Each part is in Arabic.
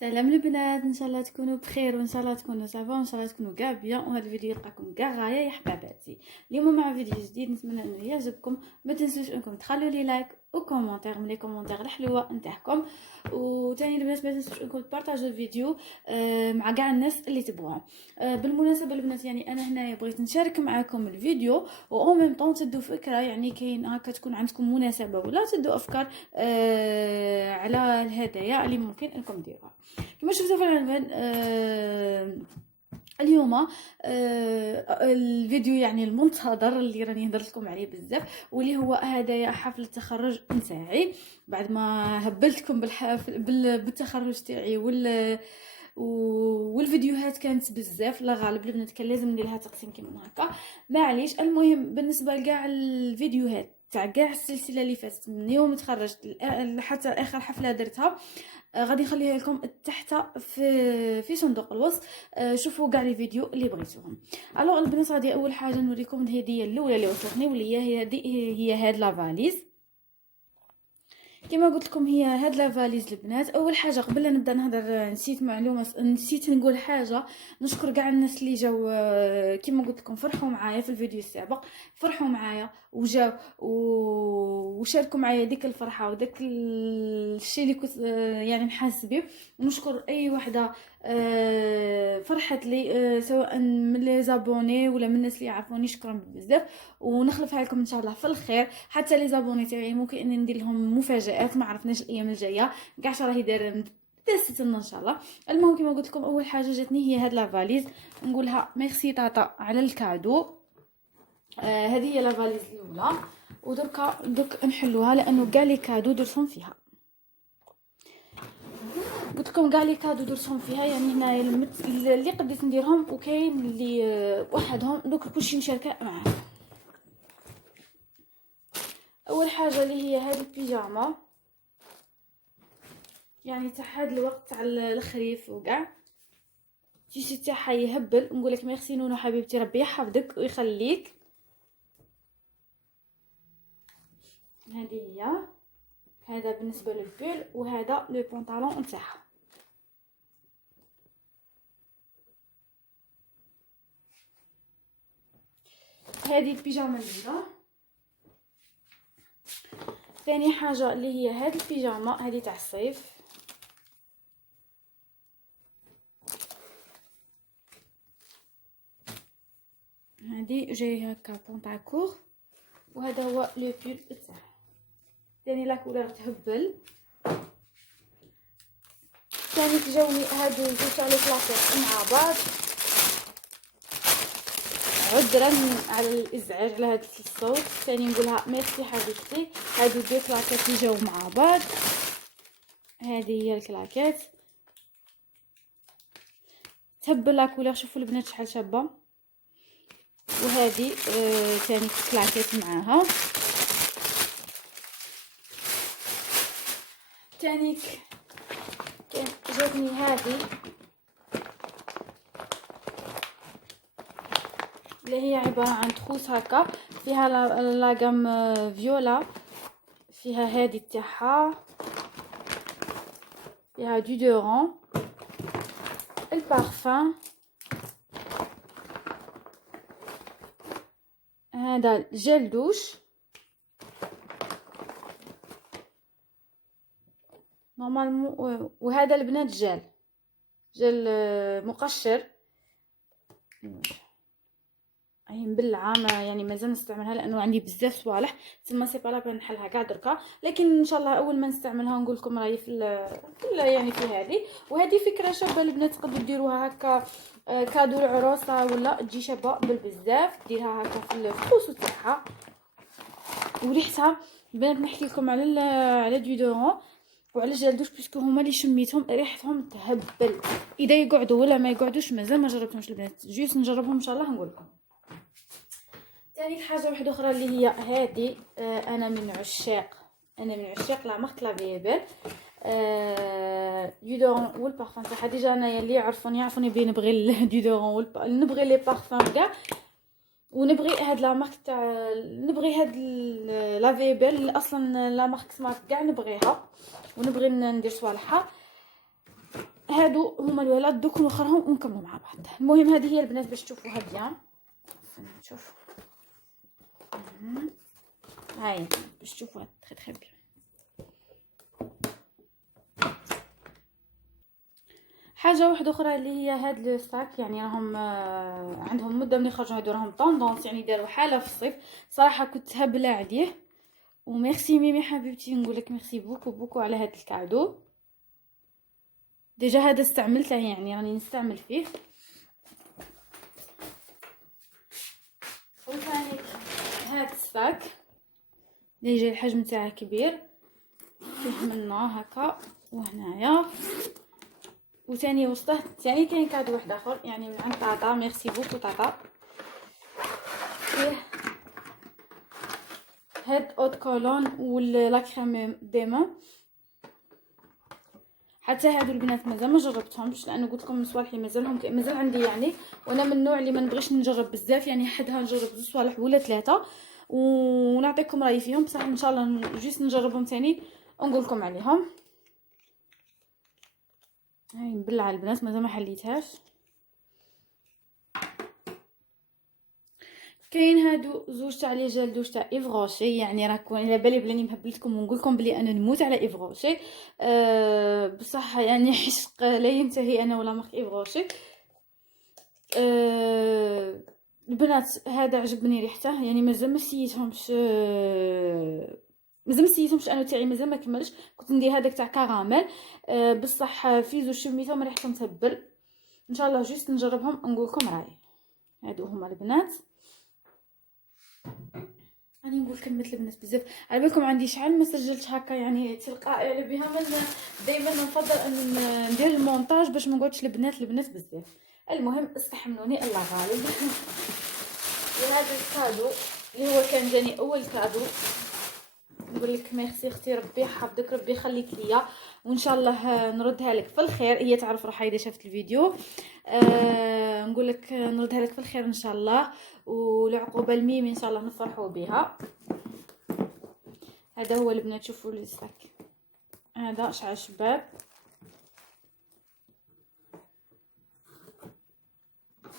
سلام البنات، ان شاء الله تكونوا بخير وان شاء الله تكونوا صافا وان شاء الله تكونوا كاع بيان. وهذا الفيديو يلقاكم كاع غايه يا حباباتي. اليوم مع فيديو جديد، نتمنى انه يعجبكم. ما تنسوش انكم تخلوا لي لايك وكومونتير من لي كومونتير الحلوه نتاعكم. وثاني البنات ما تنسوش انكم تبارطاجوا الفيديو مع كاع الناس اللي تبغوها. بالمناسبه البنات، يعني انا هنايا بغيت نشارك معكم الفيديو و ميم طون تدوا فكره، يعني كاين هكا تكون عندكم مناسبه ولا تدوا افكار على الهدايا اللي ممكن انكم ديروها. كما شفتوا في العنوان اليوم الفيديو يعني المنتظر اللي راني هضرت لكم عليه بزاف، واللي هو هدايا حفل التخرج نتاعي. بعد ما هبلتكم بالتخرج تاعي والفيديوهات كانت بزاف، لا غالب البنات كان لازم ندير لها تقسيم كيما هكا. معليش، المهم بالنسبه لكاع الفيديوهات تاع كاع السلسله اللي فاتت من يوم تخرجت حتى اخر حفله درتها، غادي نخليها لكم تحت في صندوق الوصف. شوفوا كاع لي فيديو اللي بغيتوهم. الوغ البنات، غادي اول حاجه نوريكم الهديه الاولى اللي وصلتني، واللي هي هاد لا فاليز. كما قلت لكم هي هاد لا فاليز البنات. اول حاجه قبل لا نبدا نهضر، نسيت معلومه، نسيت نقول حاجه. نشكر كاع الناس اللي جاو، كما قلت لكم فرحوا معايا في الفيديو السابق، فرحوا معايا وجاو وشاركوا معايا ديك الفرحه وداك الشيء اللي كنت يعني نحس به. ونشكر اي وحده فرحت لي، سواء من لي زابوني ولا من الناس اللي يعرفوني، شكرا بزاف. ونخلفها لكم ان شاء الله في الخير. حتى لي زابوني تاعي ممكن اني ندير لهم مفاجات، ما عرفناش الايام الجايه كاع شراه يدير تستنى ان شاء الله. المهم كما قلت لكم اول حاجه جاتني هي هاد لا فاليز، نقولها ميرسي طاطا على الكادو. هذه هي لا فاليز الاولى. ودرك نحلوها لانه كاع لي كادو درتهم فيها. قلت لكم كاع لي كادو درتهم فيها، يعني هنايا اللي قديت نديرهم وكاين اللي وحدهم دوك كلشي نشاركه معاكم. اول حاجه اللي هي هذه البيجاما، يعني تاع هذا الوقت تاع الخريف وكاع. التيشيرت تاعها يهبل. نقول لك ميرسي نونو حبيبتي، ربي يحفظك ويخليك. هذه هي، هذا بالنسبه للبول، وهذا لو بونطالون نتاعها. هذه البيجاما الاولى. ثاني حاجه اللي هي هذه البيجاما، هذه تاع الصيف. هذه جايه هكا بونطا كور، وهذا هو لو بول تاعها. ثاني لا كولور تهبل. ثاني جاوني هادو جوج تاع لي كلاكيط مع بعض. عذرا على الازعاج على هذا الصوت. ثاني نقولها ميرسي حبيبتي. هادو دو كلاكيط اللي جاو مع بعض. هذه هي الكلاكيط تهبل لا كولور، شوفوا البنات شحال شابه. وهذه ثاني كلاكيط معاها. ثاني جاتني هذه اللي هي عباره عن تخوص هكا، فيها لاغام فيولا، فيها هذه تاعها، فيها دودورون، البارفان، هذا جل دوش نورمالمون، وهذا البنات جل مقشر. هي مبلعه، ما يعني مازال نستعملها لانه عندي بزاف صوالح، تما سي با لا بين نحلها كاع دركا. لكن ان شاء الله اول ما نستعملها نقول لكم راهي يعني في هذه. وهذه فكره شابه البنات، تقدروا ديروها هكا كادو العروسه ولا تجي شابه بالبزاف. ديرها هكا في الخوص تاعها. وريحتها بنات نحكي لكم على دودورون وعلى جلدوش، باسكو هما اللي شميتهم ريحتهم تهبل. اذا يقعدوا ولا ما يقعدوش مازال ما جربتهمش البنات، جوست نجربهم ان شاء الله نقول لكم. ثاني حاجه واحده اخرى اللي هي هذه، انا من عشاق لا مارك لا فيبل دودورون والبارفان تاعها. ديجا انايا اللي يعرفوني بين نبغي الدودورون نبغي لي بارفان كاع، ونبغي هاد لا مارك تاع نبغي هاد لا فيبل اصلا لا مارك سمارت كاع نبغيها ونبغي ندير صوالحها. هادو هما الولاد دوك نخرهم ونكملوا مع بعض. المهم هذه هي البنات باش تشوفوها بيان. نشوف هاي باش تشوفوها تري بيان. حاجه واحده اخرى اللي هي هاد لو ساك، يعني راهم عندهم مده من يخرجوا هادو، راهم طوندونس، يعني داروا حاله في الصيف. صراحه كنت هبله عليه، وميرسي ميمي حبيبتي، نقولك ميرسي بوكو بوكو على هاد الكادو. ديجا هذا استعملته، يعني راني نستعمل فيه. وثاني هاد الساك اللي جاي الحجم تاعه كبير، فيه منا هكا وهنايا. وثاني وسطه ثاني كاين كادو واحد اخر، يعني من عند طاطا، ميرسي بوكو طاطا. فيه هاد اوت كولون ولا كريم ديما. حتى هادو البنات مازال ما جربتهمش، لانه قلت لكم صوالحي مازال عندي يعني، وانا من النوع اللي ما نبغيش نجرب بزاف، يعني حدها نجرب زوج صوالح ولا ثلاثه ونعطيكم رايي فيهم. بصح ان شاء الله جيس نجربهم ثاني ونقول لكم عليهم. هاي نبلع البنات مازال ما حليتهاش. كاين هادو زوج تاع لي جل دوش تاع ايفغوشي، يعني راكم على بالي بلاني مهبلتكم ونقول لكم بلي انا نموت على ايفغوشي. بصح يعني حشق لا ينتهي انا ولا مارك ايفغوشي. البنات هذا عجبني ريحته، يعني مازال ما سيتهمش، انا تاعي مازال ما كملش. كنت ندير هذاك تاع كراميل، بصح في زوج شميتهم ريحتهم تهبل. ان شاء الله جيست نجربهم نقول لكم رايي. هادو هما البنات. راني نقول كلمه البنات بزاف، على بالكم عندي شحال ما سجلت هكا يعني تلقائي على بها. من دائما نفضل ان ندير المونتاج باش ما نقعدش البنات بزاف. المهم استحملوني الله غالب. وهذا الكادو اللي هو كان جاني اول كادو، نقول لك ميرسي اختي، ربي يحفظك، ربي يخليك ليا، وان شاء الله نردها لك في الخير. هي تعرف روحها اذا شافت الفيديو. نقول لك نردها لك في الخير ان شاء الله، والعقوبه الميم ان شاء الله نفرحوا بها. هذا هو البنات، شوفوا لي الساك هذا شعر شباب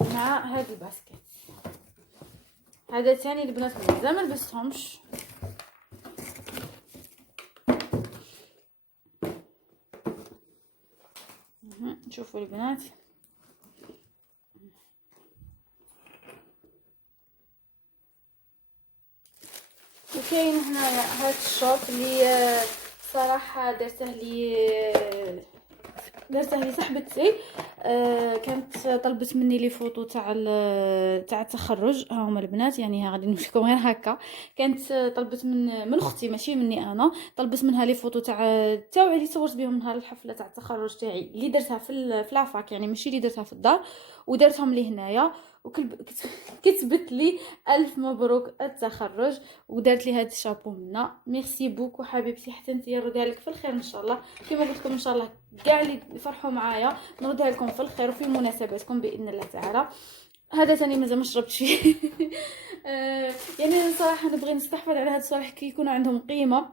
مع هذا الباسكيت. هذا ثاني البنات مازال ما لبستهمش. شوفوا البنات وكاين هنايا هاد الشوط اللي صراحه درته لي صاحبتي. كانت طلبت مني لي فوتو تاع التخرج. ها هما البنات، يعني غادي نوريكم غير هكا. كانت طلبت من اختي ماشي مني انا، طلبت منها لي فوتو تاع اللي صورت بهم نهار الحفله تاع التخرج تاعي، اللي درتها في لافاك، يعني ماشي اللي درتها في الدار، ودرتهم لي هنايا. كتبت لي الف مبروك التخرج، ودارت لي هذا الشابو منا. ميرسي بوكو حبيبتي، حتى انت يردها لك في الخير ان شاء الله. كما قلت لكم ان شاء الله كاع اللي يفرحوا معايا نردها لكم في الخير وفي مناسباتكم باذن الله تعالى. هذا ثاني مازال ما شربتش فيه. يعني صراحه نبغي نستحفظ على هاد الصالح كي يكون عندهم قيمه.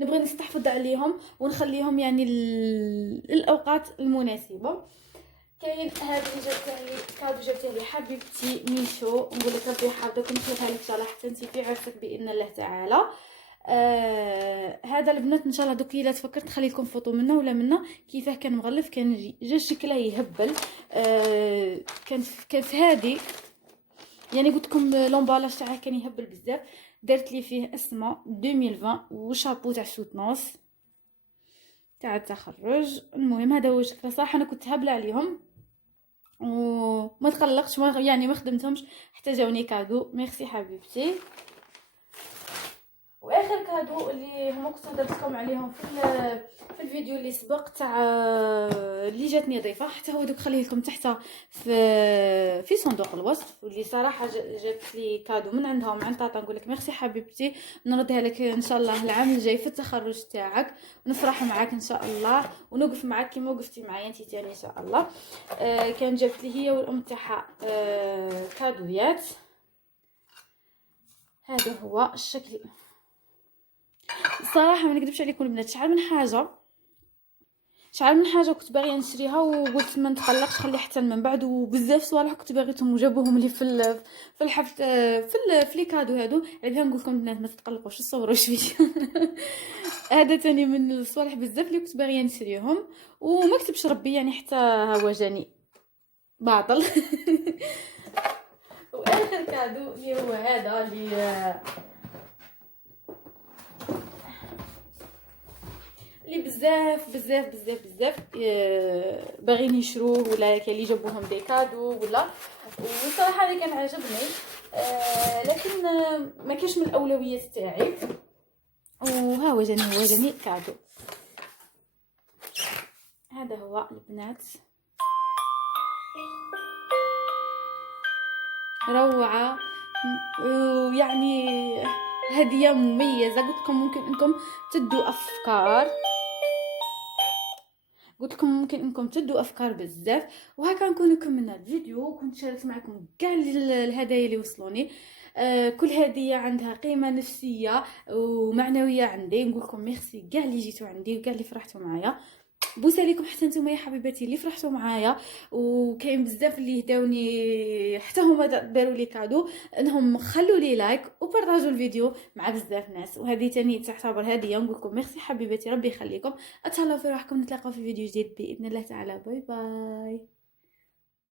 نبغي نستحفظ عليهم ونخليهم يعني الاوقات المناسبه. كاين هذا اللي جابته لي كادو، جابته لي حبيبتي ميشو، نقول لك ربي يحفظك ونخليها لك ان شاء الله حتى انت في عرسك باذن الله تعالى. هذا البنات ان شاء الله دوك الا تفكرت تخلي لكم فوطو منه ولا منه كيفاه كان مغلف، كان جا شكله يهبل. كان في هذه، يعني قلت لكم لومبالاج تاعه كان يهبل بزاف. درت لي فيه اسمه 2020 وشابو تاع سوتنوس تاع التخرج. المهم هذا هو شكله. صراحه انا كنت هبله عليهم وما تقلقتش، يعني ما خدمتهمش حتى جاوني كادو. ميرسي حبيبتي. واخر كادو اللي هما كنت هضرت لكم عليهم في الفيديو اللي سبق تاع اللي جاتني ضيفه، حتى هو دوك خليه لكم تحت في صندوق الوصف. واللي صراحه جابت لي كادو من عندها ومن عند طاطا، نقول لك ميرسي حبيبتي، نردها لك ان شاء الله العام الجاي في التخرج تاعك، ونفرح معاك ان شاء الله ونوقف معاك كيما وقفتي معايا انت تاني ان شاء الله. كان جابت لي هي والام تاعها كادويات. هذا هو الشكل. الصراحه ما نكذبش عليكم البنات، شحال من حاجه شحال من حاجه كنت باغيه نشريها وقلت ما نتقلقش خلي حتى من بعد، وبزاف صوالح كنت باغيتهم وجابوهم لي في الحفل، في لي كادو هادو. على بها نقول لكم البنات ما تتقلقوش تصوروا شويه. هذا تاني من الصوالح بزاف اللي كنت باغيه نشريهم وما كتبش ربي يعني حتى هو جاني باطل. واخر كادو اللي هو هذا اللي بزاف بزاف بزاف بزاف باغيين يشروه، ولا كاين اللي جابوهم دي كادو ولا. وصراحه اللي كان عجبني لكن ما كاش من الاولويات تاعي. وها هو جاني كادو. هذا هو البنات، روعه ويعني هديه مميزه. قلت لكم ممكن انكم تدوا افكار، قلت لكم ممكن انكم تدوا افكار بزاف. وهكا نكون كملنا الفيديو، كنت شاركت معكم كاع الهدايا اللي وصلوني. كل هديه عندها قيمه نفسيه ومعنويه عندي. نقول لكم ميرسي كاع اللي جيتوا عندي وكاع اللي فرحتوا معايا. بوسه ليكم حتى نتوما يا حبيباتي اللي فرحتوا معايا. وكاين بزاف اللي هداوني حتى هما داروا لي كادو، انهم خلوا لي لايك وبارطاجوا الفيديو مع بزاف ناس، وهذه تاني تعتبر هديه. نقول لكم ميرسي حبيباتي، ربي يخليكم. اتهلاو في روحكم، نتلاقاو في فيديو جديد باذن الله تعالى. باي باي.